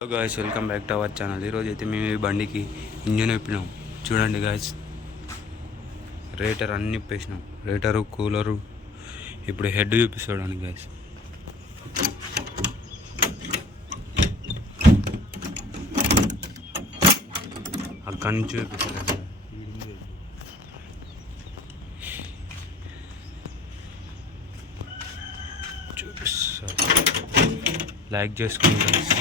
Hello guys, welcome back to our channel. ఈరోజు అయితే మేము ఈ బండికి ఇంజన్ విప్పినాం. చూడండి గాయస్, రేటర్ అన్నీ ఇప్పేసినాం. రేటరు, కూలరు. ఇప్పుడు హెడ్ చూపిస్తాడు గాయస్. అక్కడి నుంచి చూపిస్తాడు. చూపిస్తాడు. లైక్ చేసుకోండి గాయస్.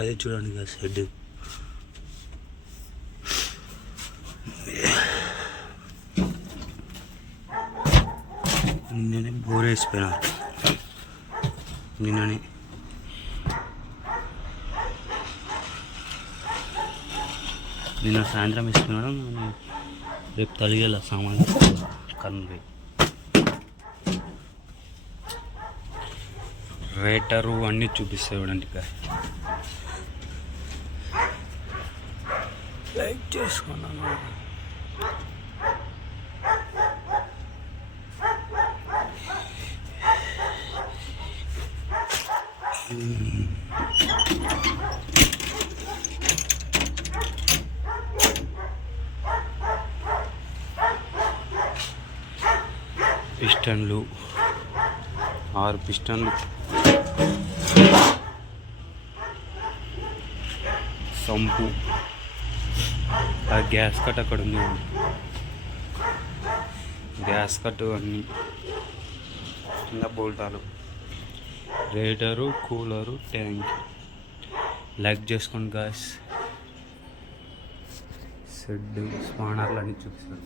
అదే చూడండి కదా షెడ్. నిన్ననే బోర్ వేసిపోయినారు. నిన్ననే నిన్న సాయంత్రం వేసుకున్నాడు. రేపు తలిగేలా సామాన్ కన్ను. రేటరు అన్నీ చూపిస్తాయి చూడండి. లైక్ చేసుకున్నాను. పిస్టన్లు 6 పిస్టన్లు, సంపు, ఆ గ్యాస్ కట్ అక్కడ ఉంది. గ్యాస్ కట్ అన్నీ కింద బోల్టాలు, రేటరు, కూలరు, ట్యాంక్. లైక్ చేసుకోండి గాయస్. షెడ్, స్పానర్లు అన్నీ చూపిస్తారు.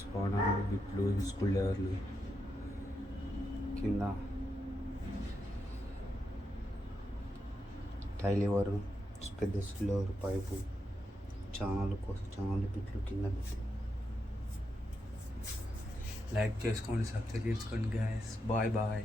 స్పానర్లు, బిట్లు, స్కూల్ డ్రైవర్లు, కింద టైల్ ఎవరు, పెద్ద స్కూల్ పైపు, ఛానల్ కోసం ఛానల్ బిట్లు కింద బిట్లు. లైక్ చేసుకోండి, సబ్స్క్రైబ్ చేసుకోండి గాయస్. Bye bye.